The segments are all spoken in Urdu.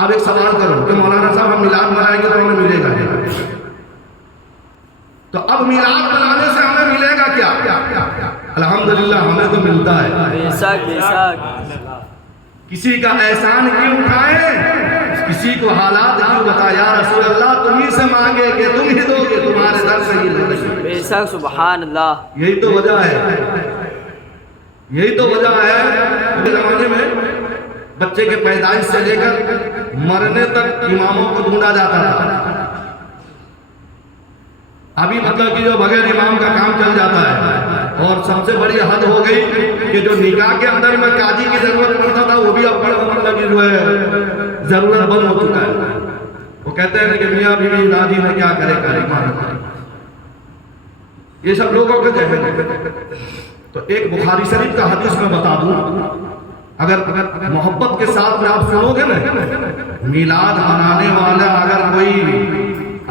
اب ایک سوال کرو کہ مولانا صاحب ہم میلاد منائیں گے تو ہمیں ملے گا کیا؟ تو اب میلاد منانے سے ہمیں ملے گا کیا؟ الحمدللہ ہمیں تو ملتا ہے. بے شک بے شک. کسی کا احسان کیوں اٹھائیں؟ کسی کو حالات کیوں بتا؟ یا رسول اللہ تم ہی سے مانگے کہ تم ہی دو گے، تمہارے در سے ہی لگے. بے شک سبحان اللہ. یہی تو وجہ ہے، یہی تو وجہ ہے. زمانے میں بچے کے پیدائش سے لے کر مرنے تک اماموں کو ڈھونڈا جاتا تھا. ابھی مطلب کہ جو بغیر امام کا کام چل جاتا ہے، اور سب سے بڑی حد ہو گئی کہ جو نکاح کے اندر میں قاضی کی ضرورت پڑتا تھا وہ بھی اب مطلب کہ جو ہے ضرورت بند ہو چکا ہے. وہ کہتے ہیں کہ میاں بیوی راضی نے کیا کرے کرے. یہ سب لوگوں کے ذہن ہے. تو ایک بخاری شریف کا حدیث میں بتا دوں، اگر محبت کے ساتھ میں آپ سنو گے نا، میلاد منانے والا اگر کوئی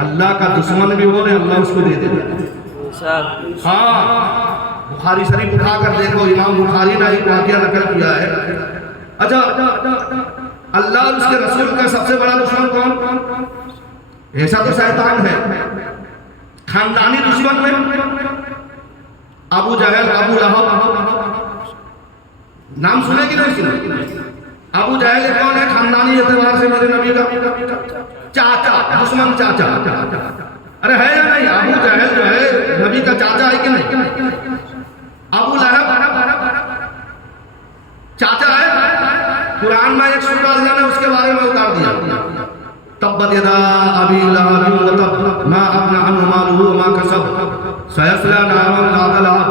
اللہ کا دشمن بھی ہو نا، اللہ اس کو دے دیتا ہے. ہاں بخاری شریف اٹھا کر دیکھو، امام بخاری نے ایک واقعہ نقل کیا ہے. اچھا اللہ اور اس کے رسول کا سب سے بڑا دشمن کون؟ ایسا تو شیطان ہے. خاندانی دشمن میں ابو جہل، ابو لہب، نام سنے کہ نہیں سنے؟ ابو جہل کون ہے؟ خاندانی اعتبار سے میرے نبی کا چاچا، دشمن چاچا. ارے ہے یا نہیں؟ ابو جہل جو ہے نبی کا چاچا ہے کہ نہیں؟ ابو لہب چاچا ہے. قرآن میں ایک سورہ اللہ نے اس کے بارے میں اتار دیا، تبت یدا ابی لہب وتب ما اغنی عنہ مالہ وما کسب سیصلی نارا ذات لہب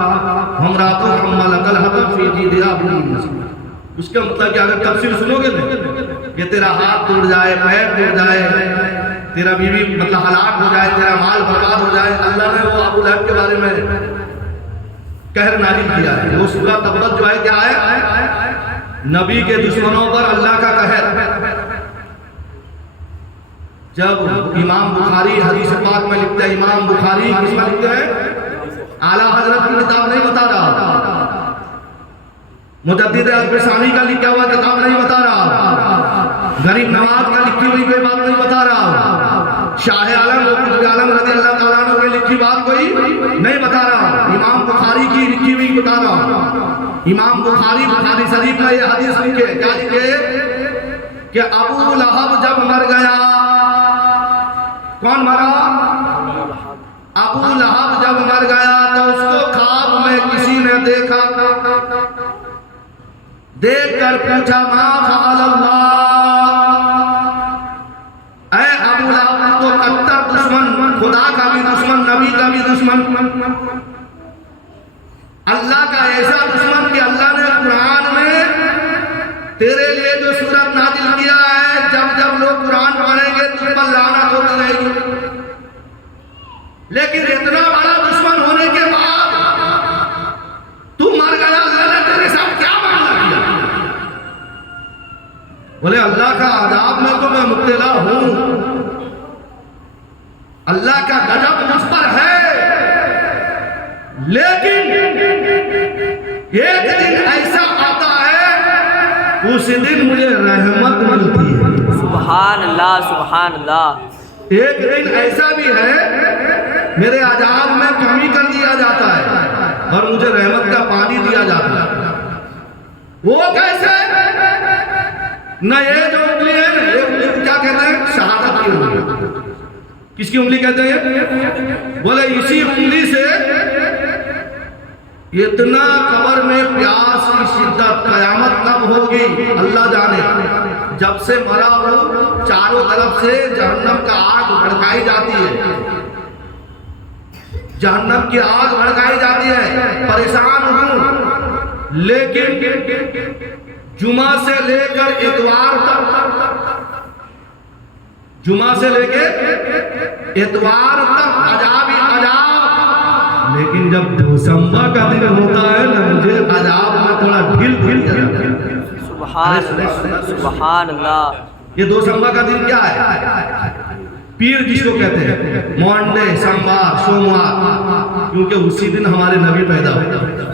وامرأتہ حمالۃ الحطب فی جیدہا حبل من مسد. اس کا مطلب کہ اگر تفسیر سنو گے نا کہ تیرا ہاتھ ٹوٹ جائے، پیر ٹوٹ جائے، تیرا بیوی مطلب ہلاک ہو جائے، تیرا مال برباد ہو جائے، اللہ نے وہ ابو لہب کے بارے میں قہر نازل کیا ہے. وہ سورہ تبت جو ہے کیا ہے؟ نبی کے دشمنوں پر اللہ کا قہر. جب امام بخاری حدیث پاک میں لکھتے ہیں، امام بخاری کس میں لکھتے ہیں؟ اعلیٰ حضرت کی کتاب نہیں بتا رہا، مجدد البسانی کا لکھا ہوا کتاب نہیں بتا رہا، غریب نواز کا لکھی ہوئی کوئی بات نہیں بتا رہا، شاہ عالم قطب عالم رضی اللہ تعالیٰ عنہ کی لکھی بات کوئی نہیں بتا رہا، امام بخاری کی لکھی ہوئی بتا رہا. امام بخاری بخاری شریف میں یہ حدیث لکھے، کیا لکھے؟ کہ ابو لہب جب مر گیا، کون مرا؟ ابو لہب جب مر گیا تو اس کو خواب میں کسی نے دیکھا، دیکھ کر پوچھا ما فعل اللہ، اے ابو لہب تو کٹر دشمن، خدا کا بھی دشمن، نبی کا بھی دشمن، اللہ کا ایسا دشمن کہ اللہ نے قرآن میں تیرے لیے جو سورت نازل کیا ہے، جب جب لوگ قرآن پڑھیں گے تم پر لعنت ہوتی رہے گی. لیکن اتنا بڑا دشمن ہونے کے بعد تم مر گیا، اللہ نے تیرے ساتھ کیا معاملہ کیا؟ بولے اللہ کا عذاب میں تو میں مبتلا ہوں، اللہ کا غضب مجھ پر ہے، لیکن ایک دن ایسا آتا ہے اس دن مجھے رحمت ملتی ہے. سبحان اللہ سبحان اللہ. ایک دن ایسا بھی ہے میرے عذاب میں کمی کر دیا جاتا ہے اور مجھے رحمت کا پانی دیا جاتا ہے. وہ کیسے؟ نہ یہ جو انگلی ہے نا، یہ انگلی کیا کہتے ہیں؟ شہادت کی انگلی. کس کی انگلی کہتے ہیں؟ بولے اسی انگلی سے اتنا قبر میں پیاس کی شدت، قیامت کب ہوگی اللہ جانے. جب سے مرا ہو چاروں طرف سے جہنم کا آگ بھڑکائی جاتی ہے، جہنم کی آگ بھڑکائی جاتی ہے، پریشان ہوں. لیکن جمعہ سے لے کر اتوار تک، جمعہ سے لے کے اتوار تک عذاب ہی عذاب. لیکن جب دوشنبہ کا دن ہوتا ہے نا، مجھے عذاب میں تھوڑا ڈھیل جاتا ہے. سبحان اللہ سبحان اللہ. یہ دوشنبہ کا دن کیا ہے؟ پیر جس کو کہتے ہیں، مانڈے، سوموار، سوموار، کیونکہ اسی دن ہمارے نبی پیدا ہوئے.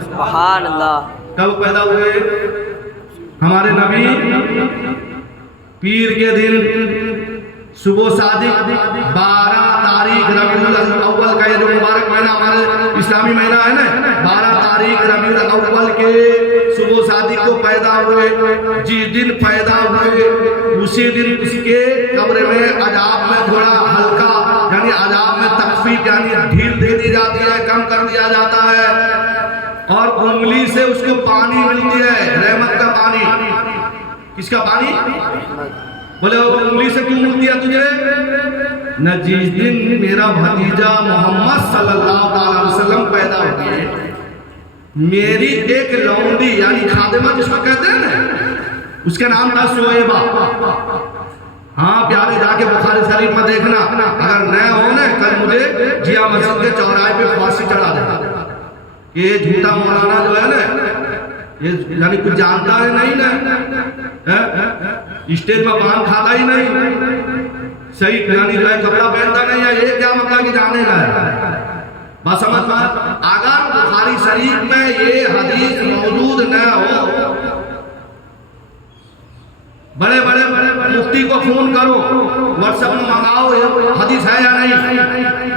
سبحان اللہ. کب پیدا ہوئے ہمارے نبی؟ پیر کے دن صبح صادق 12 تاریخ ربیع الاول کا یہ جو مبارک مہینہ ہمارے اسلامی مہینہ ہے نا، 12 تاریخ ربیع الاول کے صبح صادق کو پیدا ہوئے. جس دن پیدا ہوئے اسی دن اس کے قبر میں عذاب میں تھوڑا ہلکا یعنی عذاب میں تخفیف یعنی ڈھیل دے دی جاتی ہے، کم کر دیا جاتا ہے، اور انگلی سے اس کو پانی ملتی ہے، رحمت کا پانی. کس کا پانی؟ بولے وہ انگلی سے کیوں ملتی ہے تجھے؟ نہ جس دن میرا بھتیجا محمد صلی اللہ علیہ وسلم پیدا ہوتی ہے، میری ایک لونڈی یعنی خادمہ جس کو کہتے ہیں نا، اس کے نام تھا سویبہ. ہاں پیارے جا کے بخاری شریف میں دیکھنا، اگر نئے ہو نا کل مجھے جیا مسجد کے چوراہے پہ پھانسی چڑھا دینا. یہ جھوٹا مولانا جو ہے نا، یہ یعنی کچھ جانتا ہے نہیں نا، اسٹیج میں پان کھاتا ہی نہیں، صحیح یعنی جو ہے کپڑا پہنتا نہیں ہے، یہ کیا مطلب کہ جانے گا ہے. بس سمجھ بات، اگر بخاری شریف میں یہ حدیث موجود نہ ہو، بڑے بڑے مفتی کو فون کرو، واٹس ایپ میں منگاؤ یہ حدیث ہے یا نہیں.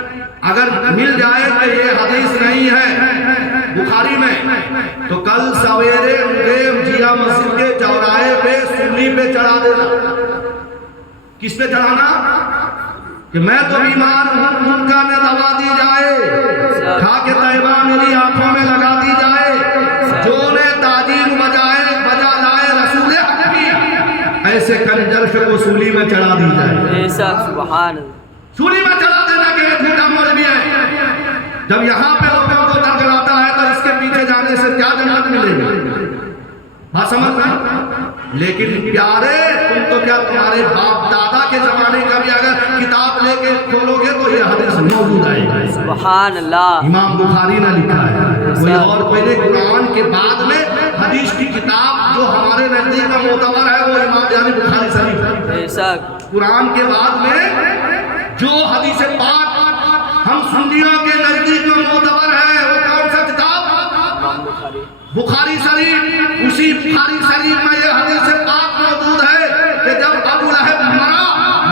اگر مل جائے کہ یہ حدیث نہیں ہے بخاری میں، تو کل سویرے جیا مسجد کے چوراہے پہ سولی پہ چڑھا دینا. کس پہ چڑھانا؟ کہ میں تو بیمار ہوں، ان کا نہ دوا دی جائے، کھا کے طیبہ میری آنکھوں میں لگا دی جائے، جو نے تاجیل بجا لائے رسول حق کی، ایسے کنجرش کو سولی میں چڑھا دی جائے. ایسا سبحان اللہ، سولی میں چڑھا دینا کہ یہ جھوٹا مولوی ہے. جب یہاں پہ لوگوں کو دلگلاتا ہے تو اس کے پیچھے جانے سے کیا جنت ملے گی؟ بات سمجھنا. لیکن پیارے تم تو کیا تمہارے باپ دادا کے زمانے کا بھی اگر کتاب لے کے کھولو گے تو یہ حدیث موجود آئے گی. سبحان اللہ. امام بخاری نے لکھا ہے کوئی اور پہلے قرآن کے بعد میں حدیث کی کتاب جو ہمارے نزدیک میں معتبر ہے وہ امام یعنی بخاری شریف ہے. ایسا قرآن کے بعد میں جو حدیث پاک ہم سنیوں کے نزدیک میں معتبر ہے وہ کون سا کتاب؟ بخاری شریف. اسی بخاری شریف میں یہ حدیث پاک موجود ہے کہ جب ابو لہب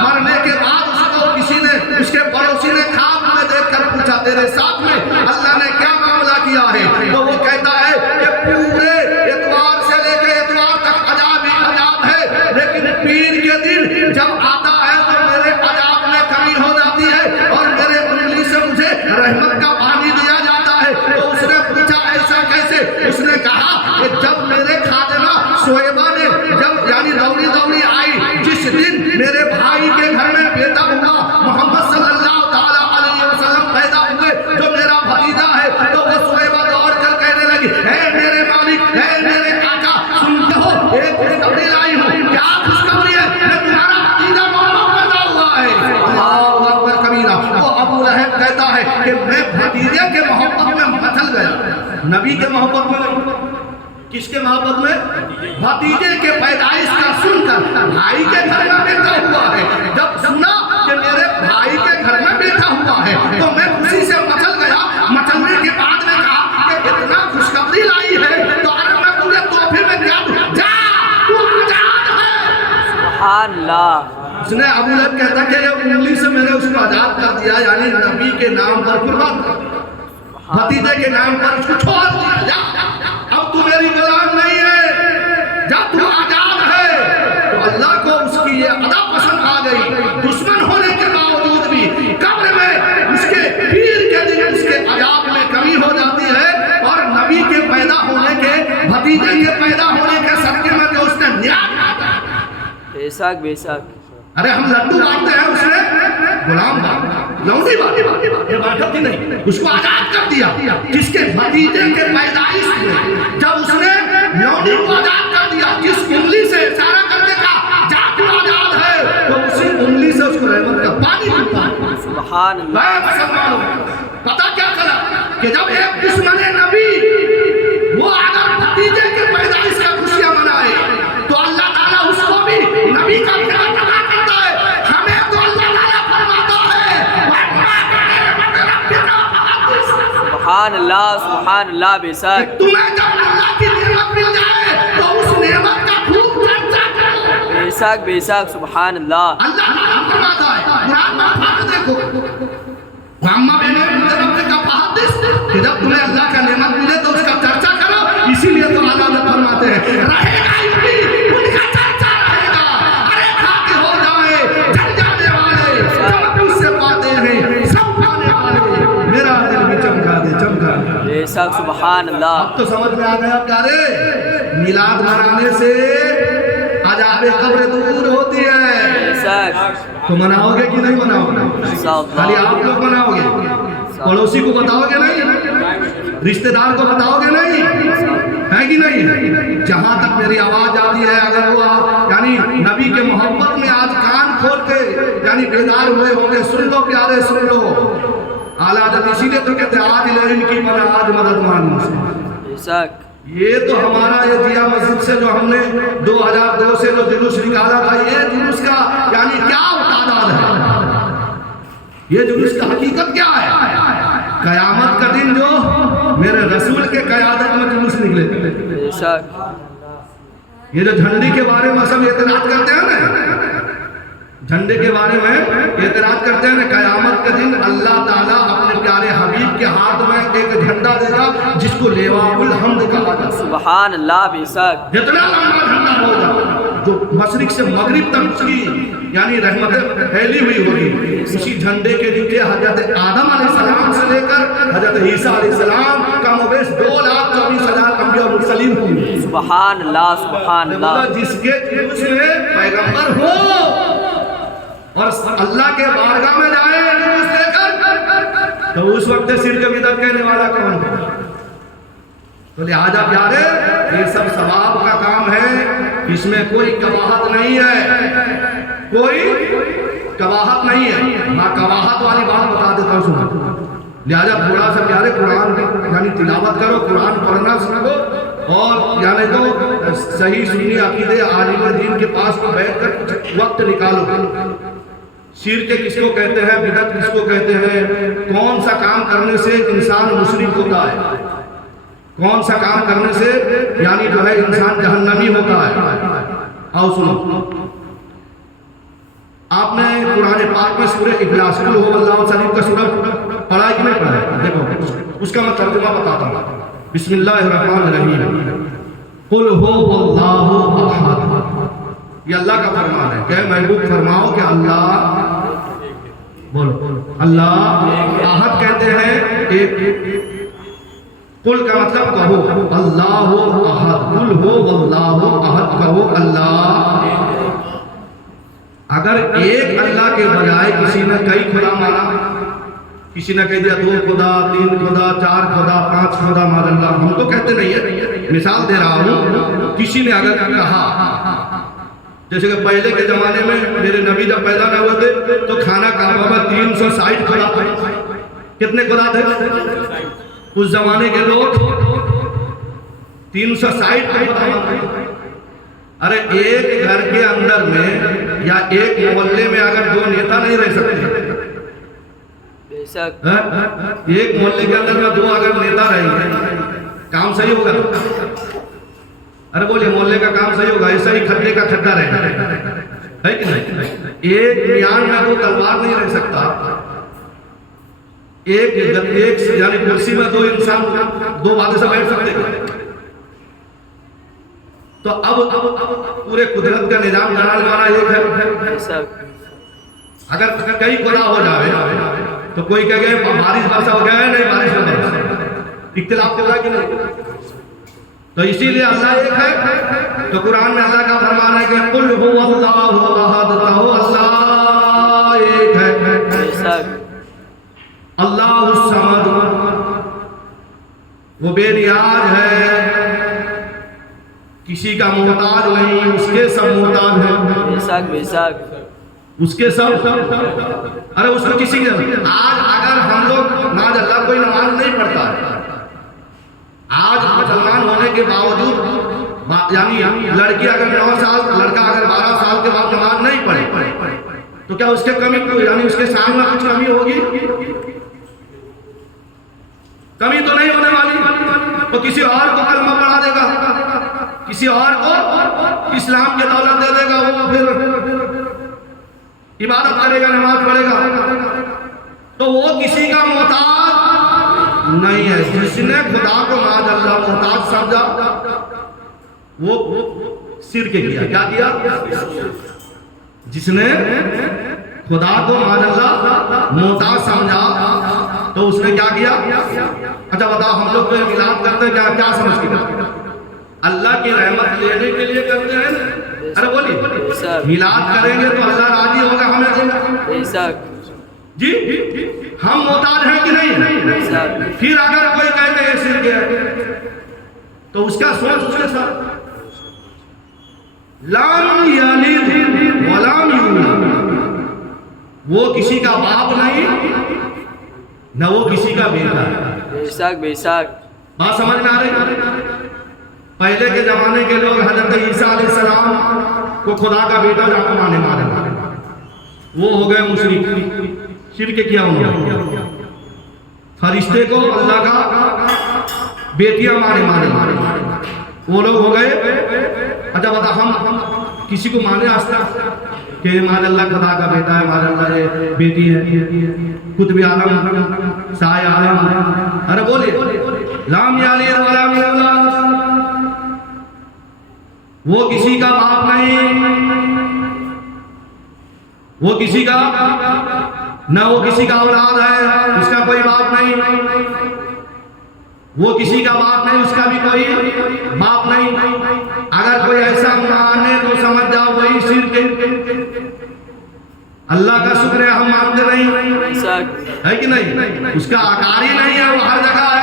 مرنے کے بعد اس کو کسی نے اس کے پڑوسی نے خواب میں دیکھ کر پوچھا تیرے ساتھ میں اللہ نے کیا معاملہ کیا ہے، تو وہ کہتا ہے کہ پورے اتوار سے لے کے اتوار تک عذاب ہی عذاب ہے، لیکن پیر کے دن جب آتا ہے تو میرے عذاب میں کمی ہو جاتی ہے اور میرے انگلی سے مجھے رحمت کا پانی دیا جاتا ہے. تو اس نے پوچھا ایسا کیسے؟ اس نے کہا کہ جب میرے خادمہ سویبہ نے جب یعنی دوڑی آئی، جس دن میرے بھائی کے گھر میں بیٹا ہوا محمد صلی اللہ تعالی علیہ وسلم پیدا ہوئے جو میرا بھتیجا ہے، تو وہ سویبہ دوڑ کر کہنے لگی اے میرے مالک، اے میرے آقا، سنتے ہو ایک خوشخبری لائی ہوں. کیا خوشخبری ہے؟ کہ تمہارا بھتیجا محمد پیدا ہوا ہے. اللہ اکبر کبیرہ. وہ ابو لہب کہتا ہے کہ میں بھتیجے کے محبت میں مچل گیا، نبی کے محبت میں نہیں. کس کے محبت میں؟ بھتیجے کے پیدائش کا سن کر بھائی کے گھر میں بیٹا ہوا ہے. جب سنا کہ میرے بھائی کے گھر میں بیٹا ہوا ہے تو میں خوشی سے مچل گیا. مچلنے کے بعد میں کہا کہ اتنا خوشخبری لائی ہے تو ارے میں تجھے تحفے میں کیا دوں؟ جا تو آزاد ہے. سبحان اللہ. اس نے ابو لہب کہتا کہ یہ انگلی سے میں نے اس کو آزاد کر دیا، یعنی نبی کے نام پر قربان کر دیا، بھتیجے کے نام پر اس کو چھوڑ دیا. جا اب تو میری غلام نہیں ہے، جب تو آزاد ہے. تو اللہ کو اس کی یہ ادا پسند آ گئی. دشمن ہونے کے باوجود بھی قبر میں اس کے پیر کے دن اس کے عذاب میں کمی ہو جاتی ہے، اور نبی کے پیدا ہونے کے بھتیجے کے پیدا ہونے کے صدقے میں جو اس نے نیاز کیا. بے شک بے شک. ارے ہم لڈو بانٹتے ہیں، اس نے غلام لونڈی بانٹی، یہ بانٹا بھی نہیں، اس کو آزاد کر دیا. جس کے بھتیجے کے پیدائش میں جب اس نے لونڈی کو آزاد کر دیا، جس انگلی سے اشارہ کر کے کہا جا تو آزاد ہے، تو اسی انگلی سے اس کو رحمت کا پانی ملتا ہے. سبحان اللہ. مسلمانوں پتہ کیا چلا کہ جب ایک دشمن نبی وہ اگر بھتیجے کے پیدائش کا خوشیاں منائے تو اللہ تعالیٰ اس کو بھی نبی کا پیار ادا کرتا ہے. ہمیں تو اللہ تعالیٰ فرماتا ہے سبحان اللہ سبحان اللہ. بے شک تمہیں جب اللہ کی نعمت مل جائے تو اس نعمت کا خوب چرچا کرو. بے بے شک سبحان اللہ اللہ تعالیٰ فرماتا ہے قرآن میں پڑھ کے دیکھو عامہ بہنیں رب کا حدیث کہ جب تمہیں اللہ کا نعمت ملے تو اس کا چرچا کرو، اسی لیے تو اللہ فرماتے ہیں رہے گا ان کا چرچا رہے گا، ارے خاک ہو جائے جل جانے والے چمک اس سے پاتے ہیں سب پانے والے، میرا دل بھی چمکا دے بے شک سبحان اللہ اب تو سمجھ میں آ گیا پیارے، میلاد منانے سے عذاب قبر دور ہوتی ہے، بے شک تو مناؤ گے کہ نہیں مناؤ گے؟ خالی آپ لوگ مناؤ گے؟ پڑوسی کو بتاؤ گے نہیں؟ رشتہ دار کو بتاؤ گے نہیں؟ ہے کہ نہیں؟ جہاں تک میری آواز آتی ہے اگر وہ یعنی نبی کے محبت میں آج کان کھول کے یعنی بیدار ہوئے ہوں گے، سن لو پیارے سن لو، اعلیٰ حضرت اسی لیے تو کہتے ہیں آج لے ان کی پناہ آج مدد مانگ سے، بے شک یہ تو ہمارا یہ دیا مسجد سے جو ہم نے 2002 سے جو جلوس نکالا تھا، یہ جلوس کا یعنی کیا تعداد ہے، یہ جلوس کا حقیقت کیا ہے؟ قیامت کا دن جو میرے رسول کے قیادت میں جلوس نکلے، بے شک یہ جو جھنڈی کے بارے میں سب اعتراض کرتے ہیں نا، جھنڈے کے بارے میں اعتراض کرتے ہیں، قیامت کے دن اللہ تعالیٰ اپنے پیارے حبیب کے ہاتھ میں ایک جھنڈا دے گا جس کو لیواء الحمد کہا جاتا ہے، سبحان اللہ بے شک جتنا لمبا جھنڈا ہوگا جو مشرق سے مغرب تک اس کی یعنی رحمتیں پھیلی ہوئی ہوگی، اسی جھنڈے کے نیچے حضرت آدم علیہ السلام سے لے کر حضرت عیسیٰ علیہ السلام کم و بیش 2,24,000 انبیاء و مرسلین ہوں گے، سبحان اللہ سبحان اللہ جس کے جلوس میں پیغمبر ہو اور اللہ کے بارگاہ میں جائے جلوس لے کر، تو اس وقت شرک بدعت کہنے والا کون ہے؟ تو لہذا پیارے یہ سب ثواب کا کام ہے، اس میں کوئی کباہت نہیں ہے، کوئی کباہت نہیں ہے، میں کباہت والی بات بتا دیتا ہوں سنو، لہذا تھوڑا سا پیارے قرآن کی یعنی تلاوت کرو، قرآن پڑھنا سیکھو، اور یعنی جو صحیح سنی عقیدے عالم دین کے پاس بیٹھ کر وقت نکالو، شرک کس کو کہتے ہیں، بدعت کس کو کہتے ہیں، کون سا کام کرنے سے انسان مشرک ہوتا ہے، کون سا کام کرنے سے یعنی جو ہے انسان جہنمی ہوتا ہے۔ آؤ سنو، آپ نے قرآن پاک میں سورہ اخلاص قل هو اللہ شریف کا سورہ پڑھا ہے کہ نہیں پڑھا ہے؟ دیکھو اس کا میں ترجمہ بتاتا ہوں، بسم اللہ الرحمن الرحیم، قل هو اللہ احد، یہ اللہ کا فرمان ہے کہ محبوب فرماؤ کہ اللہ، بولو اللہ احد کہتے ہیں ایک، قل کا مطلب کہو اللہ احد، قل هو اللہ احد کہو اللہ، اگر ایک اللہ کے بجائے کسی نے کئی خدا مانا، کسی نے کہہ دیا 2 خدا 3 خدا 4 خدا 5 خدا مار اللہ، ہم تو کہتے نہیں ہے، مثال دے رہا ہوں، کسی نے اگر کہا جیسے کہ پہلے کے زمانے میں میرے نبی جب پیدا نہ ہوئے تھے تو کھانا کعبہ میں 360 خدا تھے، کتنے خدا تھے اس زمانے کے لوگ؟ 360 خدا مانتے، ارے ایک گھر کے اندر میں یا ایک محلے میں اگر 2 نیتا نہیں رہ سکتے، بے شک ایک محلے کے اندر میں 2 اگر نیتا رہیں گے کام صحیح ہوگا؟ ارے بولے محلے کا کام صحیح ہوگا؟ ایسا ہی کھڈے کا کھڈا رہے گا، ہے کہ نہیں؟ ایک میان میں 2 تلوار نہیں رہ سکتا، ایک یعنی کرسی میں 2 انسان 2 باتیں سے بیٹھ سکتے ہیں، تو اب پورے قدرت کا نظام جنال والا ایک ہے، اگر کئی خدا ہو جائے تو کوئی کہہ گئے بارش برسا ہو گیا ہے، نہیں بارش میں برسا، اختلاف کر رہا کہ نہیں؟ تو اسی لیے اللہ ایک ہے، تو قرآن میں اللہ کا فرمان ہے کہ قل هو اللہ احد، کہو اللہ ایک ہے، اللہ الصمد، وہ بے نیاز ہے، کسی کا محتاج نہیں، اس کے سب محتاج ہیں، بے شک بے شک اس کے سب، ارے اس کو کسی کے، آج اگر ہم لوگ ناز اللہ کوئی نماز نہیں پڑھتا ہے، آج مسلمان ہونے کے باوجود یعنی لڑکی اگر 9 سال لڑکا اگر 12 سال کے بعد نماز نہیں پڑھے تو کیا اس کے کمی یعنی اس کے سامنے کچھ کمی ہوگی؟ کمی تو نہیں ہونے والی، تو کسی اور کو کلمہ پڑھا دے گا، کسی اور کو اسلام کی دولت دے دے گا، وہ پھر عبادت کرے گا، نماز پڑھے گا، تو وہ کسی کا محتاج نہیں ہے۔ جس نے خدا کو معاذ اللہ محتاج سمجھا وہ شرک کیا۔ کیا کیا؟ جس نے خدا کو معاذ اللہ محتاج سمجھا تو اس نے کیا کیا؟ اچھا بتاؤ، ہم لوگ میلاد کرتے ہیں کیا سمجھ کے کرتے ہیں؟ اللہ کی رحمت لینے کے لیے کرتے ہیں۔ ارے بولیے، میلاد کریں گے تو اللہ راضی ہوگا ہمیں سے؟ جی ہم محتاج ہیں کہ نہیں؟ پھر اگر کوئی کہتے ہیں شرک ہے تو اس کا سوچ اس کے ساتھ لام یلد ولم یولد، وہ کسی کا باپ نہیں نہ وہ کسی کا بیٹا ہے۔ بے شک بات سمجھ میں آ رہی؟ پہلے کے زمانے کے لوگ حضرت عیسیٰ علیہ السلام کو خدا کا بیٹا مانے، وہ ہو گئے مشرک، شرک کیا انہوں نے، فرشتے کو اللہ کا بیٹیاں مانے، وہ لوگ ہو گئے۔ اچھا بتا، ہم کسی کو مانے آج تک کہ مان اللہ خدا کا بیٹا ہے، مان اللہ یہ بیٹی ہے، قطب عالم، سائے عالم؟ ارے بولیے، لام یلد ولم یولد، وہ کسی کا باپ نہیں، وہ کسی کا نہ وہ کسی کا اولاد ہے، اس کا کوئی باپ نہیں، وہ کسی کا باپ نہیں، اس کا بھی کوئی باپ نہیں۔ اگر کوئی ایسا مانے تو سمجھ جاؤ وہی شرک۔ اللہ کا شکر ہے ہم مانتے نہیں ہے کہ نہیں؟ اس کا آکار ہی نہیں ہے، وہ ہر جگہ ہے۔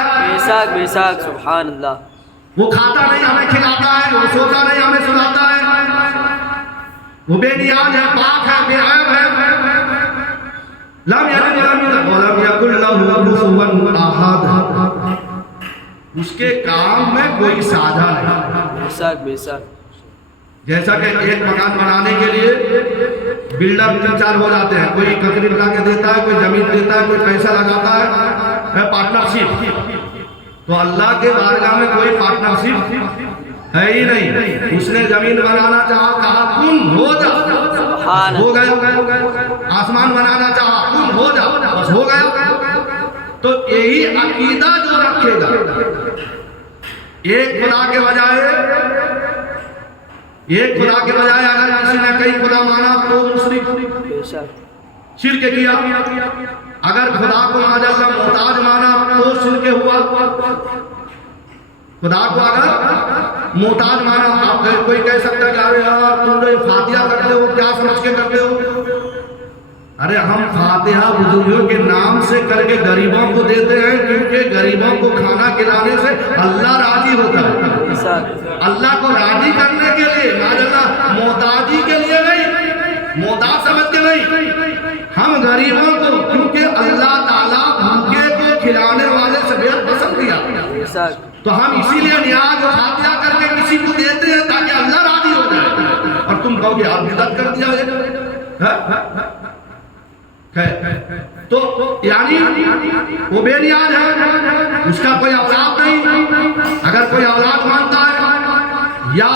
بے شک سبحان اللہ۔ وہ کھاتا نہیں ہمیں کھلاتا ہے، وہ سوتا نہیں ہمیں سلاتا ہے، وہ بے نیاز ہے، پاک ہے، بے عیب ہے۔ لم یلد ولم یولد ولم یکن لہ کفوا احد، اس کے کام میں کوئی سادہ نہیں۔ بے شک جیسا کہ ایک مکان بنانے کے لیے بلڈر تین چار ہو جاتے ہیں، کوئی ککڑی بنا کے دیتا ہے، کوئی زمین دیتا ہے، کوئی پیسہ لگاتا ہے، پارٹنرشپ۔ تو اللہ کے بارگاہ میں کوئی پارٹنرشپ ہے ہی نہیں۔ اس نے زمین بنانا چاہا، کہا کن ہو جا، ہو گیا۔ آسمان بنانا چاہا، کن ہو جا، بس ہو گیا۔ تو یہی عقیدہ جو رکھے گا، ایک خدا کے بجائے اگر کسی نے کئی خدا مانا تو مشرک، شرک کیا۔ اگر خدا کو معاذ اللہ محتاج مانا تو شرک ہوا۔ خدا کو اگر محتاج مانا، آپ کوئی کہہ سکتا ہے کہ ارے یار تم جو فاتحہ کرتے ہو کیا سمجھ کے کرتے ہو؟ ارے ہم فاتحہ بزرگوں کے نام سے کر کے غریبوں کو دیتے ہیں، کیونکہ غریبوں کو کھانا کھلانے سے اللہ راضی ہوتا ہے۔ اللہ کو راضی کرنے کے لیے، معاذ اللہ محتاجی کے لیے نہیں، محتاج سمجھ کے نہیں، ہم غریبوں کو، کیونکہ اللہ تعالیٰ بھوکے کو کھلانے والے سے بہت پسند کیا، تو ہم اسی لیے نیاز اور فاتحہ کر کے کسی کو دیتے ہیں تاکہ اللہ راضی ہو جائے۔ اور تم کہو گے آپ بدعت کر دیا تو یعنی وہ بے نیاز ہے، اس کا کوئی اولاد نہیں۔ اگر کوئی اولاد مانتا ہے یا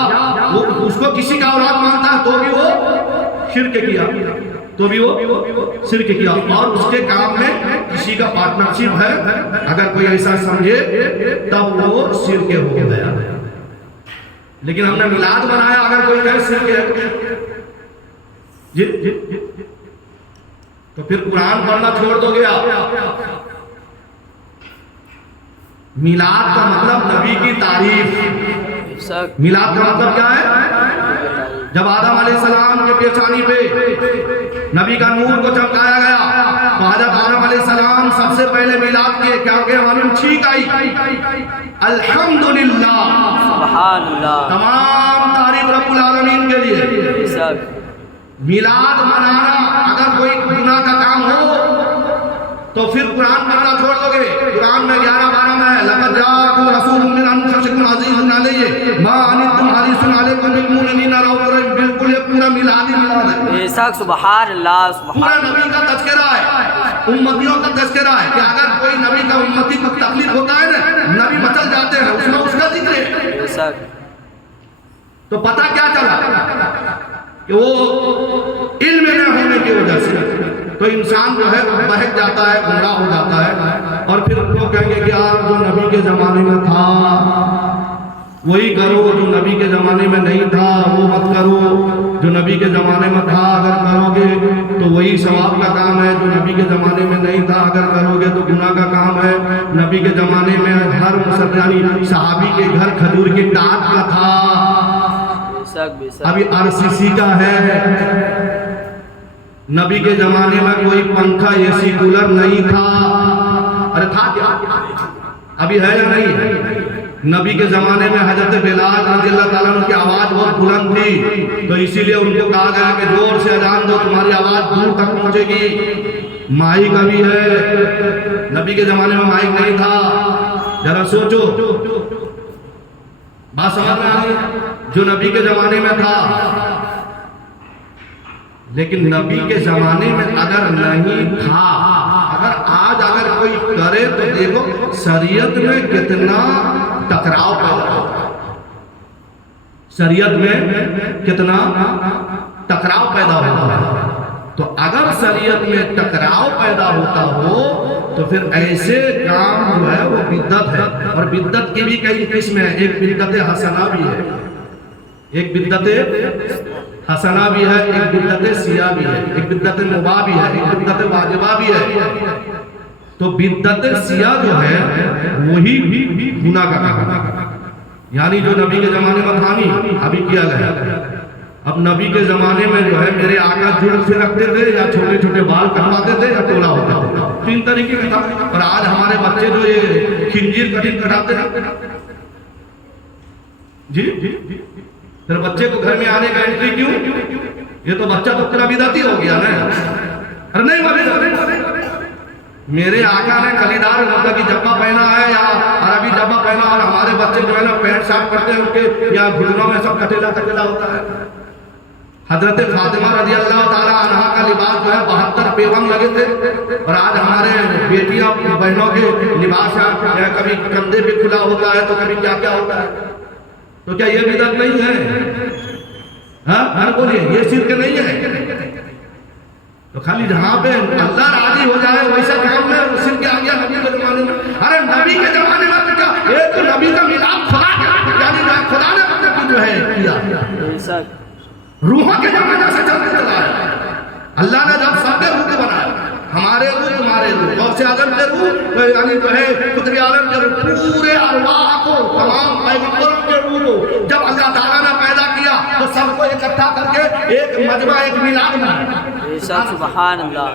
وہ اس کو کسی کا اولاد مانتا ہے تو بھی وہ شرک کیا، اور اس کے کام میں کسی کا پارٹنرشپ ہے، اگر کوئی ایسا سمجھے تب وہ شرک ہو گیا۔ لیکن ہم نے میلاد بنایا، اگر کوئی کہے شرک ہے تو پھر قرآن پڑھنا چھوڑ دو گے آپ۔ میلاد کا مطلب نبی کی تعریف۔ میلاد کا مطلب کیا ہے؟ جب آدم علیہ السلام کے پیشانی پہ نبی کا نور کو چمکایا گیا تو حضرت آدم علیہ السلام سب سے پہلے میلاد کیے، کیا کہ ہمیں چھینک آئی، الحمدللہ، سبحان اللہ، تمام تعریف رب العالمین کے لیے۔ میلاد منانا، اگر کوئی گناہ کا کام ہو تو پھر قرآن پڑھنا چھوڑ دو گے۔ قرآن میں 11-12 میں ہے، لَقَدْ جَاءَكُمْ رَسُولٌ مِّنْ أَنفُسِكُمْ عَزِيزٌ عَلَيْهِ مَا عَنِتُّمْ حَرِيصٌ عَلَيْكُمْ بِالْمُؤْمِنِينَ رَءُوفٌ رَحِيمٌ۔ بالکل یہ پورا میلاد ہی میلاد ہے، بے شک سبحان اللہ، پورا نبی کا تذکرہ ہے، امتیوں کا تذکرہ ہے کہ اگر کوئی نبی کا امتی کو تکلیف ہوتا ہے نا، نبی مچل جاتے ہیں، اس میں اس کا ذکر ہے۔ تو پتہ کیا چلا کہ وہ علم نہ ہونے کی وجہ سے تو انسان جو ہے بہک جاتا ہے، گمراہ ہو جاتا ہے، اور پھر وہ کہیں گے کہ آپ جو نبی کے زمانے میں تھا وہی کرو، جو نبی کے زمانے میں نہیں تھا وہ مت کرو، جو نبی کے زمانے میں تھا اگر کرو گے تو وہی ثواب کا کام ہے، جو نبی کے زمانے میں نہیں تھا اگر کرو گے تو گناہ کا کام ہے۔ نبی کے زمانے میں ہر مسلمانی صحابی کے گھر کھجور کی ٹاٹ کا تھا، ابھی RCC کا ہے۔ نبی کے زمانے میں کوئی پنکھا AC کولر نہیں تھا، ارے تھا کیا؟ ابھی ہے یا نہیں؟ نبی کے زمانے میں حضرت بلال رضی اللہ تعالیٰ عنہ کی آواز بہت بلند تھی، تو اسی لیے ان کو کہا گیا کہ زور سے اذان دو، تمہاری آواز دور تک پہنچے گی۔ مائک ابھی ہے، نبی کے زمانے میں مائک نہیں تھا۔ ذرا سوچو، بات سمجھ میں آ رہی ہے؟ جو نبی کے زمانے میں تھا، لیکن نبی کے زمانے میں اگر نہیں تھا، اگر آج اگر کوئی کرے تو دیکھو شریعت میں کتنا ٹکراؤ پیدا ہوتا ہے، شریعت میں کتنا ٹکراؤ پیدا ہوتا ہے۔ تو اگر شریعت میں ٹکراؤ پیدا ہوتا ہو تو پھر ایسے کام جو ہے وہ بدعت ہے، اور بدعت کی بھی کئی قسم ہیں، ایک بدعت حسنہ بھی ہے، ایک بدعت حسنہ بھی ہے، ایک بدعت سیاہ بھی ہے، ایک بدعت مباح بھی ہے، ایک بدعت واجبہ بھی ہے۔ تو بدعت سیاہ جو ہے وہی گناہ کا کام ہے، یعنی جو نبی کے زمانے میں تھا نہیں ابھی کیا گیا۔ اب نبی کے زمانے میں جو ہے میرے آقا جڑ سے رکھتے تھے، یا چھوٹے چھوٹے بال کٹواتے تھے، یا ٹولا ہوتا تھا، تین طریقے کا تھا۔ اور آج ہمارے بچے جو یہ خنزیر کٹنگ کٹاتے ہیں، جی پھر بچے کو گھر میں آنے کا انٹری کیوں؟ یہ تو بچہ تو تیرا بدعتی ہو گیا نا۔ ارے نہیں، میرے آقا نے کلیدار مطلب کی جبہ پہنا ہے یا عربی جبہ پہنا، اور ہمارے بچے جو ہے نا پینٹ شارٹ کرتے ہیں، ان کے یا گھٹنوں میں سب کٹیلا کٹیلا ہوتا ہے۔ حضرت فاطمہ رضی اللہ تعالی عنہا کا لباس جو ہے 72 پیغام لگے تھے، اور آج ہمارے بیٹیاں بہنوں کے لباس کبھی کندھے پہ کھلا ہوتا ہے تو کبھی کیا کیا ہوتا ہے۔ تو کیا یہ بدعت نہیں ہے؟ ہاں بولیے، یہ شرک نہیں ہے؟ تو خالی جہاں پہ اللہ راضی ہو جائے ویسا کام میں شرک آ گیا نبی کے زمانے میں۔ ارے نبی کے زمانے میں تو کیا ایک تو نبی کا میلاد خدا کا، یعنی خدا نے مطلب جو ہے کیا، روحوں کے زمانے سے چلتے چلا ہے۔ اللہ نے جب سب روح کو بنایا، ہمارے روح تمہارے روح، غوث اعظم کے روح، یعنی جو ہے قطب عالم کے روح، پورے ارواح کو، تمام پیغمبروں کے روح کو جب اللہ تعالیٰ نے پیدا کیا تو سب کو اکٹھا کر کے ایک مجمع، ایک میلاد بنایا۔ سبحان اللہ۔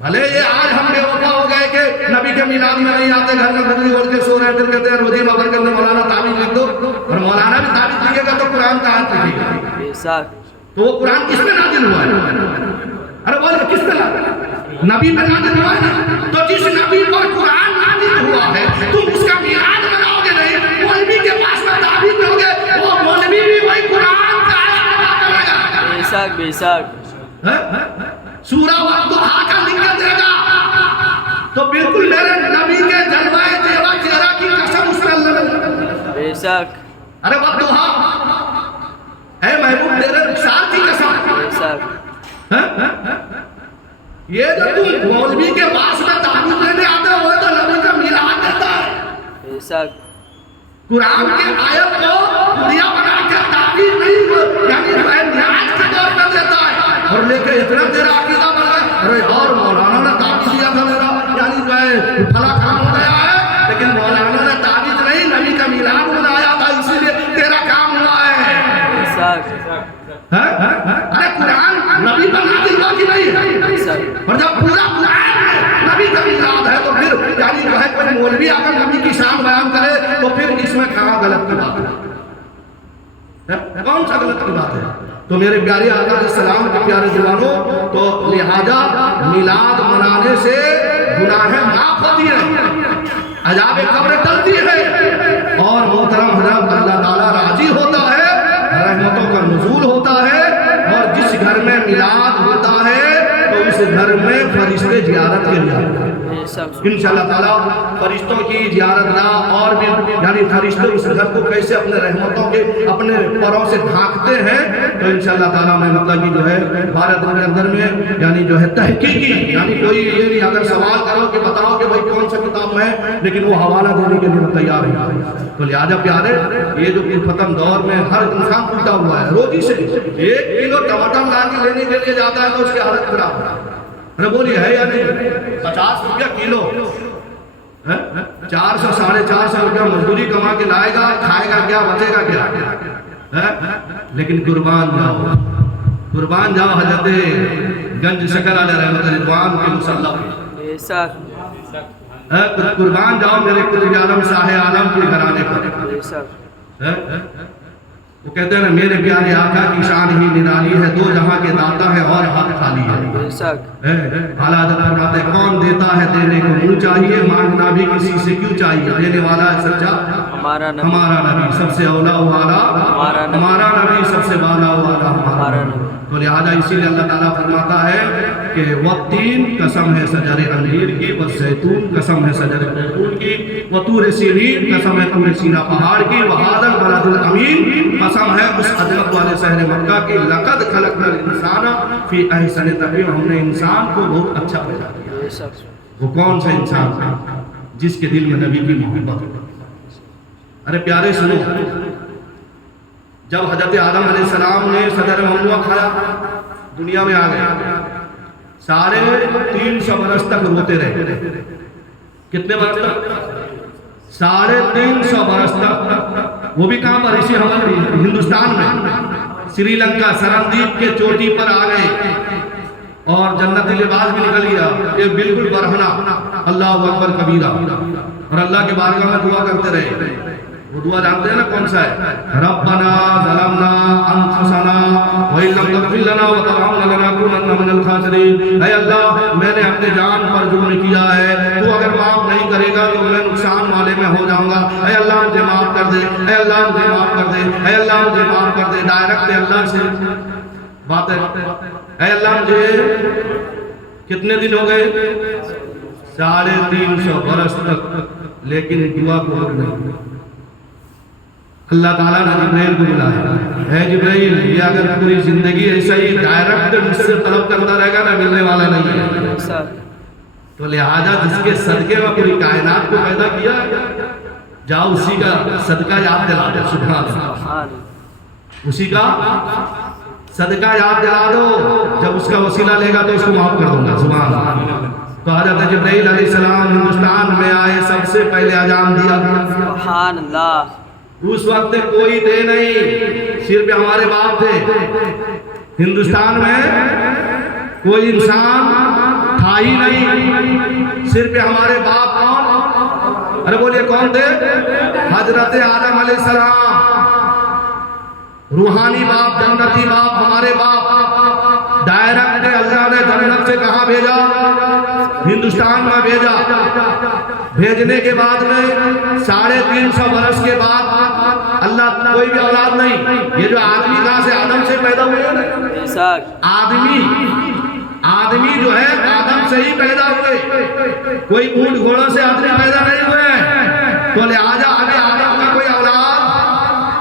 بھلے یہ آج ہم بے وفا ہو گئے کہ نبی کے میلاد میں نہیں آتے، گھر میں گھڑی اوڑھ کے سو رہے ہیں، دل کہتے ہیں روزی مبر کے اندر مولانا تعویذ لکھ دو، اور مولانا بھی تعویذ لکھے گا تو قرآن کا ہاتھ لکھے گا، تو وہ قرآن کس میں نازل ہوا ہے؟ ارے بولے کس میں نبی میں نازل ہوا ہے؟ تو جس نبی پر قرآن نازل ہوا ہے تم اس کا میلاد مناؤ گے نہیں؟ مولوی کے پاس میں تعویذ لو گے، وہ مولوی بھی وہی قرآن کا آیات ادا کرے گا۔ بے شک بے شک۔ سورہ والضحیٰ کا لکھ کے دے گا، تو بالکل میرے نبی کے جلوہ جیوا چہرہ کی قسم اس میں اللہ نے۔ بے شک۔ ارے والضحیٰ، اے محبوب تیرے رخسار کی قسم۔ بے شک۔ یہ جو تم مولوی کے پاس میں تعویذ لینے آتے ہو تو نبی کا میلاد دیتا ہے۔ بے شک۔ قرآن کے آیت کو دنیا بنا کے تعویذ نہیں، یعنی نیاز کے طور پر دیتا ہے، اور لے کے اتنا تیرا عقیدہ بن گیا، ارے اور مولانا نے تعویذ دیا تھا میرا، یعنی جو ہے بھلا کام ہو گیا ہے، لیکن مولانا نے تعویذ نہیں، نبی کا میلاد منایا تھا، اسی لیے تیرا کام ہوا ہے۔ بے شک۔ ارے قرآن نبی پر نازل ہوا کہ نہیں؟ اور جب پورا قرآن نبی کا میلاد ہے تو پھر یعنی جو ہے کوئی مولوی اگر نبی کی شان بیان کرے تو پھر اس میں کہاں غلط کی بات ہے؟ کون سا غلط کی بات ہے؟ تو میرے پیارے آقا علیہ السلام کے پیارے دیوانوں، تو لہذا میلاد منانے سے گناہ معاف ہوتی ہیں، عذاب قبر ٹلتی ہے، اور محترم حضرت اللہ تعالیٰ راضی ہوتا ہے، رحمتوں کا نزول ہوتا ہے، اور جس گھر میں میلاد ہوتا ہے تو اس اس گھر میں فرشتے زیارت کے لیے آتے ہیں بے شک انشاءاللہ تعالیٰ فرشتوں کی زیارت لا اور بھی یعنی فرشتے اس گھر کو کیسے اپنے رحمتوں کے اپنے پروں سے ڈھانکتے ہیں تو انشاءاللہ تعالیٰ میں مطلب کہ جو ہے 12 دن کے اندر میں یعنی جو ہے تحقیقی یعنی کوئی یہ نہیں اگر سوال کرو کہ بتاؤ کہ بھائی کون سا کتاب میں لیکن وہ حوالہ دینے کے لیے تیار ہے تو لہٰذا پیارے یہ جو ختم دور میں ہر انسان ٹوٹا ہوا ہے روٹی سے 1 کلو ٹماٹر لا کے لینے کے لیے جاتا ہے تو اس کی حالت خراب ہے ارے بولی ہے یا نہیں 50 روپیہ کلو 400 450 روپیہ مزدوری کما کے لائے گا کھائے گا کیا بچے گا کیا لیکن قربان جاؤ حضرت گنج شکر علیہ رحمت رضوان کے مصلی بے شک قربان جاؤ میرے قطب عالم شاہ عالم کے گھرانے پر بے شک وہ کہتے ہیں نا میرے پیارے آقا کی شان ہی نرالی ہے 2 جہاں کے داتا ہے اور ہاتھ خالی ہے بے شک اعلیٰ حضرت فرماتے ہیں کون دیتا ہے دینے کو منہ چاہیے مانگنا بھی کسی سے کیوں چاہیے دینے والا ہے سچا ہمارا نبی سب سے اولا والا ہمارا نبی سب سے بالا والا ہمارا نبی تو لہذا اسی لیے اللہ تعالیٰ فرماتا ہے کہ والتین قسم ہے شجر انجیر کی والزیتون قسم ہے شجر زیتون کی وطور سینین قسم ہے طور سینا پہاڑ کی وہذا البلد الامین قسم ہے اس عظمت والے شہر مکہ کی لقد خلقنا الانسان فی احسن تقویم ہم نے انسان کو بہت اچھا پیدا کیا بے شک وہ کون سا انسان تھا جس کے دل میں نبی کی محبت ہو ارے پیارے سنو جب حضرت آدم علیہ السلام نے صدر ممنوع کھایا دنیا میں آ گئے 350 برس تک روتے رہے کتنے برس تک 350 برس تک وہ بھی کہاں پر اسی ہمارے ہندوستان میں سری لنکا سرندیپ کے چوٹی پر آ گئے اور جنتی لباس بھی نکل گیا ایک بالکل برہنہ اللہ اکبر کبیرہ اور اللہ کے بارگاہ میں دعا کرتے رہے وہ دعا جانتے ہیں نا کون سا ہے ربنا ظلمنا انفسنا وان لم تغفر لنا وترحمنا لنكونن من الخاسرین اے اللہ میں نے اپنے جان پر جرم کیا ہے تو اگر معاف نہیں کرے گا تو میں نقصان والے میں ہو جاؤں گا اے اللہ مجھے معاف کر دے اے اللہ مجھے معاف کر دے اے اللہ مجھے معاف کر دے ڈائریکٹ اللہ سے بات ہے اے اللہ مجھے کتنے دن ہو گئے 350 برس تک لیکن دعا کو نہیں اللہ تعالیٰ نے جبرائیل کو بلایا اے جبرائیل یہ اگر پوری زندگی ایسا ہی ڈائریکٹ مجھ سے طلب کرتا رہے گا نا ملنے والا نہیں ہے تو لہذا جس کے صدقے میں پوری کائنات کو پیدا کیا جاؤ اسی کا صدقہ یاد دلا دے سبحان اللہ اسی کا صدقہ یاد دلا دو جب اس کا وسیلہ لے گا تو اس کو معاف کر دوں گا سبحان اللہ تو حضرت جبرائیل علیہ السلام ہندوستان میں آئے سب سے پہلے اذان دیا سبحان اللہ اس وقت کوئی تھے نہیں صرف ہمارے باپ تھے ہندوستان میں کوئی انسان تھا ہی نہیں صرف ہمارے باپ کون ارے بولیے کون تھے حضرت آدم علیہ السلام روحانی باپ جنتی باپ ہمارے باپ ڈائریکٹ اللہ نے جنت سے کہاں بھیجا ہندوستان میں بھیجا بھیجنے کے بعد میں 350 برس کے بعد اللہ کوئی بھی اولاد نہیں یہ جو آدمی کہاں سے آدم سے پیدا ہوئے آدمی جو ہے آدم سے ہی پیدا ہوئے کوئی اونٹ گھوڑوں سے آدمی پیدا نہیں ہوئے تو لہذا ابھی آدم کا کوئی اولاد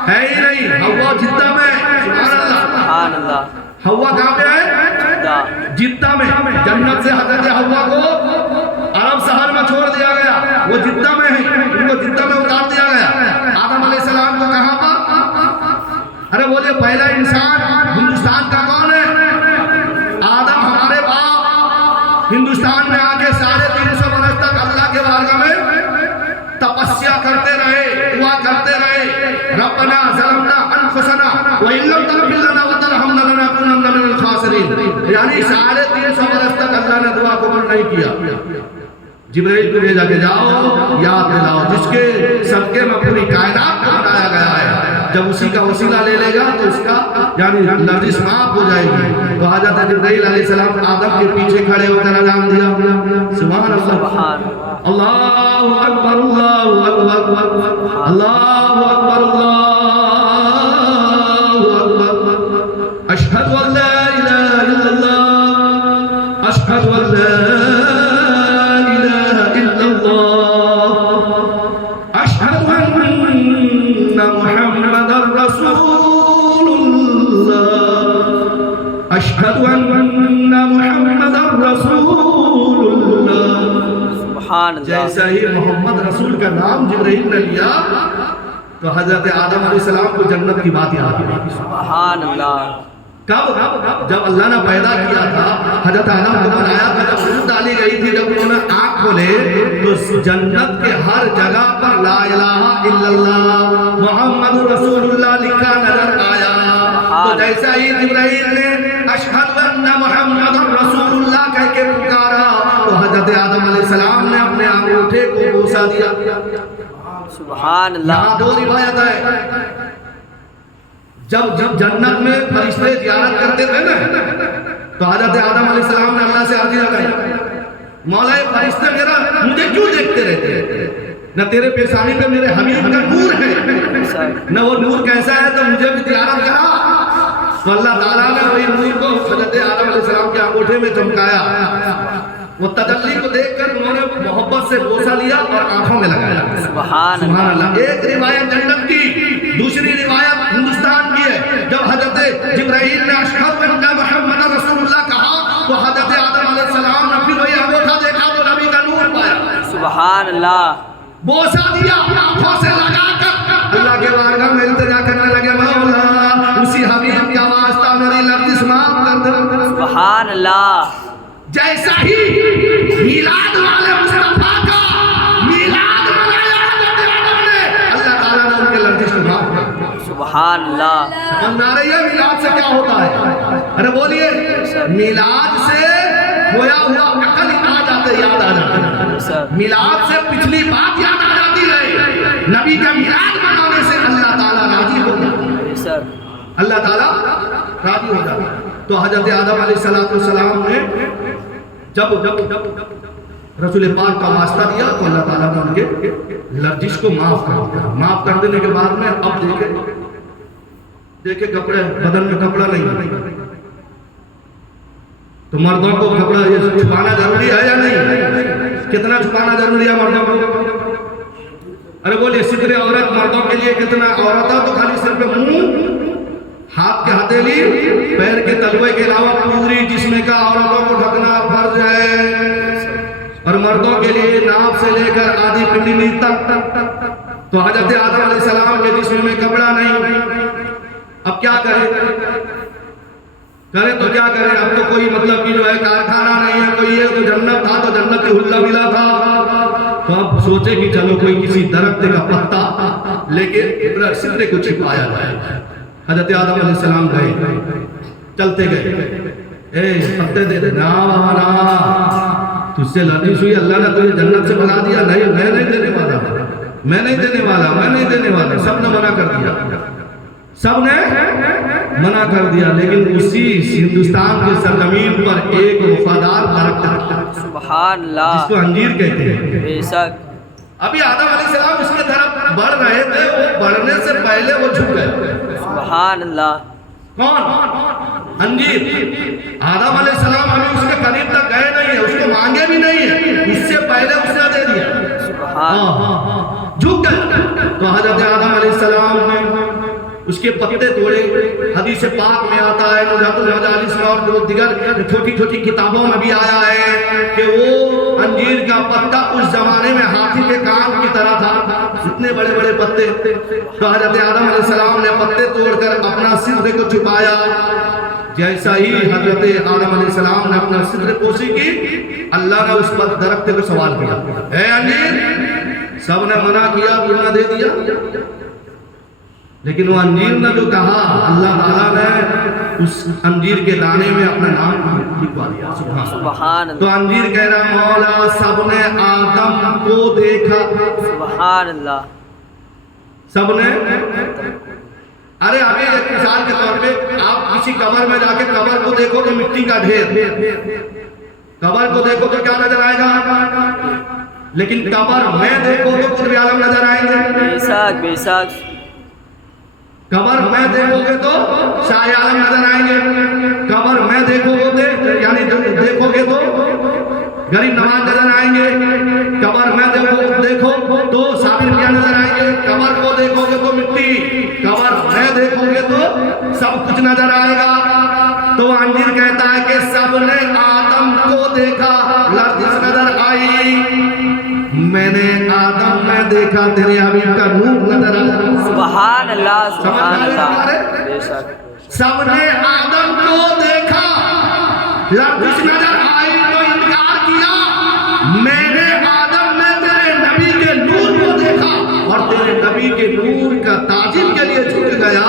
ہے ہی نہیں ہوا جدہ میں سبحان اللہ ہوا کہاں پہ ہے جدہ میں جنت سے حضرت ہوا کو عرب شہر میں چھوڑ دیا گیا وہ جدہ میں ہے ان کو جدہ میں اتار دیا گیا آدم علیہ السلام کو کہاں پر ارے بولے پہلا انسان ہندوستان کا کون ہے آدم ہمارے باپ ہندوستان میں آ کے 350 برس تک اللہ کے بارگاہ میں تپسیا کرتے رہے دعا کرتے رہے ربنا ظلمنا انفسنا وان لم تغفر لنا وترحمنا لنكونن من الخاسرین یعنی 350 برس تک اللہ نے دعا قبول نہیں کیا جبرائیل کو بھیجا کہ جاؤ یاد دلاؤ جس کے صدقے میں پوری کائنات کو بنایا گیا ہے جب اسی کا وسیلہ لے لے گا تو اس کا یعنی لرزش معاف ہو جائے گی تو حضرت جبرائیل علیہ السلام آدم کے پیچھے کھڑے ہو کر اذان دیا سبحان اللہ اللہ اکبر اللہ اکبر اللہ اکبر اللہ اکبر اشہد ان لا الہ الا اللہ اشہد ان لا الہ الا اللہ اشہد ان محمد رسول اللہ اشہد ان محمد رسول اللہ. سبحان اللہ. جیسا ہی محمد رسول کا نام جبرائیل نے لیا تو حضرت آدم علیہ السلام کو جنت کی بات یاد آئی. سبحان اللہ. کب؟ جب اللہ نے پیدا کیا تھا، حضرت آدم کو بنایا تھا، جب روح ڈالی گئی تھی، جب انہوں نے آنکھ کھولے تو جنت کے ہر جگہ پر لا الہ الا اللہ محمد رسول اللہ لکھا نظر آیا. تو جیسا ہی جبرائیل نے اشہد ان محمد رسول اللہ کہہ کے پکارا تو حضرت آدم علیہ السلام نے اپنے انگوٹھے کو بوسہ دیا. سبحان اللہ. یہاں دو روایت ہے. جب جنت میں فرشتے زیارت کرتے تھے نا تو حضرت آدم علیہ السلام نے اللہ سے عرضی لگائی، مولا فرشتے میرا مجھے کیوں دیکھتے رہتے ہیں؟ نہ تیرے پیشانی پہ میرے حبیب کا نور ہے، نہ وہ نور کیسا ہے تو مجھے بھی زیارت کرا. تو اللہ تعالیٰ نے وہی نور کو حضرت آدم علیہ السلام کے انگوٹھے میں چمکایا. وہ تجلی کو دیکھ کر انہوں نے محبت سے بوسہ لیا اور آنکھوں میں لگایا. سبحان اللہ. ایک روایت جنت کی، دوسری روایت ہندوستان کی ہے. جب حضرت جبرائیل نے اشہد ان محمد رسول اللہ کہا تو حضرت آدم علیہ السلام نے پھر وہی انگوٹھا دیکھا تو نبی کا نور پایا. سبحان اللہ. بوسہ دیا آنکھوں سے لگا کر اللہ کے بارگاہ میں التجا کرنے لگے، مولا اسی حبیب کا واسطہ میری لرزش معاف کر دے. سبحان اللہ. جیسا ہی میلاد والے مصطفیٰ کا میلاد منایا حضرت آدم نے، اللہ تعالیٰ نے ان کے لرزش کو معاف کر دیا. سبحان اللہ. سمجھ آ رہی ہے میلاد سے کیا ہوتا ہے؟ ارے بولیے، میلاد سے کھویا ہوا عقل یاد آ جاتا ہے. میلاد سے پچھلی بات یاد آ جاتی ہے. نبی کا میلاد منانے سے اللہ تعالیٰ راضی ہو جاتا ہے. اللہ تعالیٰ راضی ہو جاتا ہے. تو حضرت آدم علیہ السلام نے جب رسول پاک کا واسطہ دیا تو اللہ تعالیٰ نے ان کے لرزش کو معاف کر دیا. معاف کر دینے کے بعد میں اب دیکھے کپڑے، بدن میں کپڑا نہیں ہے تو مردوں کو کپڑا چھپانا ضروری ہے یا نہیں؟ کتنا چھپانا ضروری ہے مردوں کو؟ ارے بولیے، ستر عورت مردوں کے لیے کتنا؟ عورت تو خالی صرف منہ، ہاتھ کے ہتھیلی، پیر کے تلوے کے علاوہ پوری جسم کا عورتوں کو ڈھکنا فرض ہے. اور مردوں کے لیے ناف سے لے کر آدھی پنڈلی تک. تو حضرت آدم علیہ السلام کے جسم میں کپڑا نہیں. اب کیا کریں تو کیا کریں؟ اب تو کوئی مطلب کہ جو ہے کارخانہ نہیں ہے کوئی ہے. تو جنت تھا تو جنت کی حلہ ملا تھا. تو اب سوچے کہ چلو کوئی کسی درخت کا پتا لے کے سترے کو چھپایا جائے. حضرت آدم علیہ السلام گئے، چلتے گئے، اے پتے دے دے. نا تجھ سے لرزش ہوئی، اللہ نے تجھے جنت سے بھگا دیا. نہیں، میں نہیں دینے والا، میں نہیں دینے والا، میں نہیں دینے والا. سب نے منع کر دیا، سب نے منع کر دیا. لیکن اسی ہندوستان کے سرزمین پر ایک وفادار درخت ہے سبحان اللہ، جس کو انجیر کہتے ہیں. بے شک. ابھی آدم علیہ السلام اس کے طرف بڑھ رہے تھے، وہ بڑھنے سے پہلے وہ جھک گئے. سبحان اللہ. کون؟ انجیر. آدم علیہ السلام ابھی اس کے قریب تک گئے نہیں ہیں، اس کو مانگے بھی نہیں ہیں، اس سے پہلے اس نے دے دیا. سبحان. جھک گئے. تو حضرت آدم علیہ السلام نے اس کے پتے توڑے. حدیث پاک میں آتا ہے، نزہۃ المجالس میں اور دیگر چھوٹی چھوٹی کتابوں میں بھی آیا ہے کہ وہ انجیر کا پتا اس زمانے میں ہاتھی کے کان کی طرح تھا، اتنے بڑے بڑے پتے. تو حضرت آدم علیہ السلام نے پتے توڑ کر اپنا صدر کو چھپایا. جیسا ہی حضرت آدم علیہ السلام نے اپنا صدر پوشی کی، اللہ نے اس پر درخت کو سوال کیا، اے انجیر. سب نے منع کیا، نہ دے دیا. لیکن وہ انجیر نے جو کہا، اللہ تعالیٰ نے اس انجیر کے دانے میں اپنا نام لکھوا دیا. سبحان. تو انجیر کہہ رہا، مولا سب نے آدم کو دیکھا. سبحان اللہ. سب نے. ارے ابھی ایک مثال کے طور پہ آپ کسی قبر میں جا کے قبر کو دیکھو تو مٹی کا ڈھیر، قبر کو دیکھو تو کیا نظر آئے گا؟ لیکن قبر میں دیکھو تو قطب عالم نظر آئیں گے. بے شک، بے شک. قبر میں دیکھو گے تو شاہ عالم نظر آئیں گے. قبر میں دیکھو گے تو غریب نواز نظر آئیں گے، قبر میں دیکھو تو صابر کیا نظر آئیں گے، قبر کو دیکھو گے تو مٹی، قبر میں دیکھو گے تو سب کچھ نظر آئے گا۔ تو انجیر کہتا ہے کہ سب نے آدم کو دیکھا، لرزش نظر آئی، میں نے آدم میں دیکھا تیرے حبیب کا نور نظر آیا۔ سبحان اللہ سبحان اللہ، بے شک سب نے آدم کو دیکھا، لرزش نظر آئی تو انکار کیا، میں نے آدم میں تیرے نبی کے نور کو دیکھا اور تیرے نبی کے نور کا تعظیم کے لیے جھک گیا۔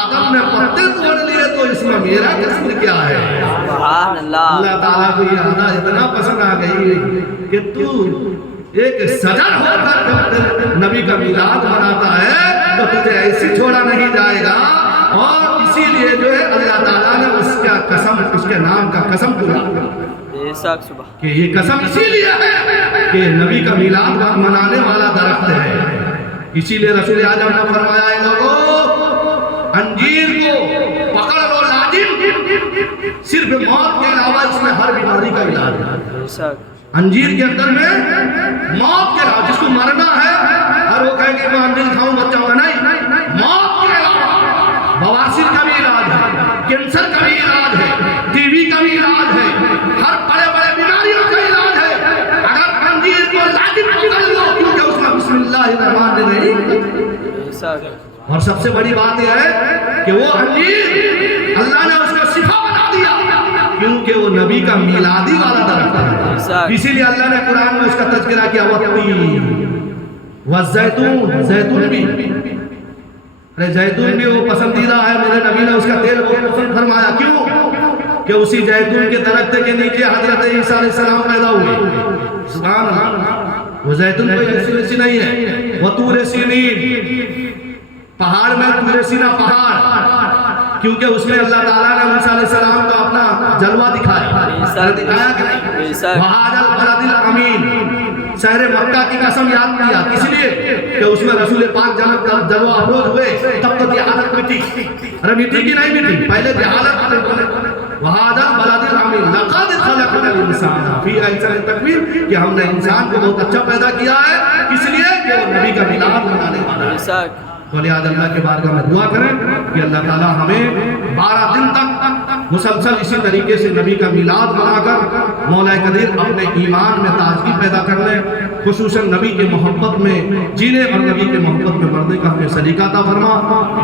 آدم نے پتے توڑ لیے تو اس میں میرا قصور کیا ہے؟ سبحان اللہ۔ اللہ تعالیٰ کو یہ آدھا اتنا پسند آ گئی کہ تو ایک سجن ہو کر نبی کا میلاد مناتا ہے تو تجھے ایسی چھوڑا نہیں جائے گا، اور اسی لیے جو ہے اللہ تعالیٰ نے اس کا قسم، اس کے نام کا قسم پورا کیا بے شک سبحان کہ یہ قسم اسی لیے ہے کہ نبی کا میلاد منانے والا درخت ہے۔ اسی لیے رسول اعظم نے فرمایا اے لوگوں، انجیر کو پکڑ لو لازم، صرف موت کے علاوہ اس میں ہر بیماری کا علاج ہے۔ بے شک انجیر کے اندر میں موت کے علاوہ، جس کو مرنا ہے اور وہ کہے کہ میں انجیر کھاؤں بچہ ہوگا، نہیں، موت کے علاوہ بواسیر کا بھی علاج ہے، کینسر کا بھی علاج ہے، ٹی وی کا بھی علاج ہے، ہر بڑے بڑے بیماریوں کا علاج ہے۔ اگر انجیر کو لازم پکڑ لو، کیونکہ اس میں بسم اللہ الرحمن الرحیم، بے شک اور سب سے بڑی بات یہ ہے کہ وہ انجیر اللہ نے اس کا صفہ بنا دیا کیونکہ وہ نبی کا میلادی والا درخت ہے۔ اسی لیے اللہ نے قرآن میں اس کا تذکرہ کیا، والتین والزیتون، زیتون بھی، ارے زیتون بھی وہ پسندیدہ ہے، میرے نبی نے اس کا تیل بہت پسند فرمایا، کیوں کہ اسی زیتون کے درخت کے نیچے حضرت عیسیٰ علیہ السلام پیدا ہوئے۔ سبحان اللہ، وہ زیتون کوئی ایسی نہیں ہے، وہ طور سینین، پہاڑ میں طور سینا پہاڑ، کیونکہ اس میں اللہ تعالیٰ نے موسیٰ علیہ السلام کو اپنا جلوہ دکھایا کہ نہیں؟ وَهَذَا الْبَلَدِ الْأَمِينَ، شہر مکہ کی قسم یاد کیا، اس لیے کہ اس میں رسول پاک جلوہ افروز ہوئے، تب تو جہالت مٹی، ارے مٹی کی نہیں مٹی، پہلے جہالت وَهَذَا الْبَلَدِ الْأَمِينَ لَقَدْ خَلَقْنَا الْإِنسَانَ فِي أَحْسَنِ تَقْوِيمٍ، کہ ہم نے انسان کو بہت اچھا پیدا کیا ہے، اس لیے کہ وہ نبی کا میلاد منانے والا ہے۔ تو لہذا اللہ کے بارگاہ میں دعا کریں کہ اللہ تعالیٰ ہمیں 12 دن تک مسلسل اسی طریقے سے نبی کا میلاد منا کر مولا قدیر اپنے ایمان میں تازگی پیدا کر لیں، خصوصاً نبی کے محبت میں جینے اور نبی کے محبت میں مرنے کا ہمیں سلیقہ عطا فرما۔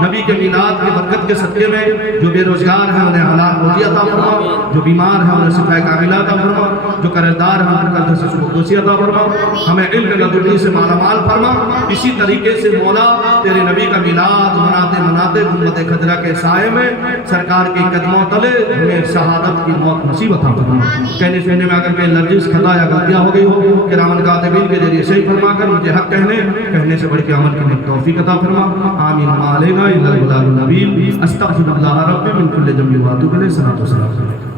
نبی کے میلاد کی برکت کے صدقے میں جو بے روزگار ہیں انہیں حلال روزی عطا فرما، جو بیمار ہیں انہیں شفا کاملہ عطا فرما، جو قرضدار ہیں انہیں قرض سے سبکدوسی عطا فرما، ہمیں علم لدنی سے مالا مال فرما۔ اسی طریقے سے مولا تیرے نبی کا میلاد مناتے مناتے گنبد خضرا کے سائے میں سرکار کے قدموں تلے ہمیں شہادت کی موت نصیب عطا فرما۔ کہنے سننے میں اگر کوئی لرزش، خطا یا غلطیاں ہو گئی ہو، کرامن کاتبین کے ذریعے صحیح فرما کر مجھے حق کہنے سے بڑھ کے عمل کرنے کی توفیق عطا فرما۔ آمین ما علینا الا البلاغ المبین۔ استغفر اللہ ربی من کل ذنب واتوب الیہ۔ صلاۃ و سلام علیہ۔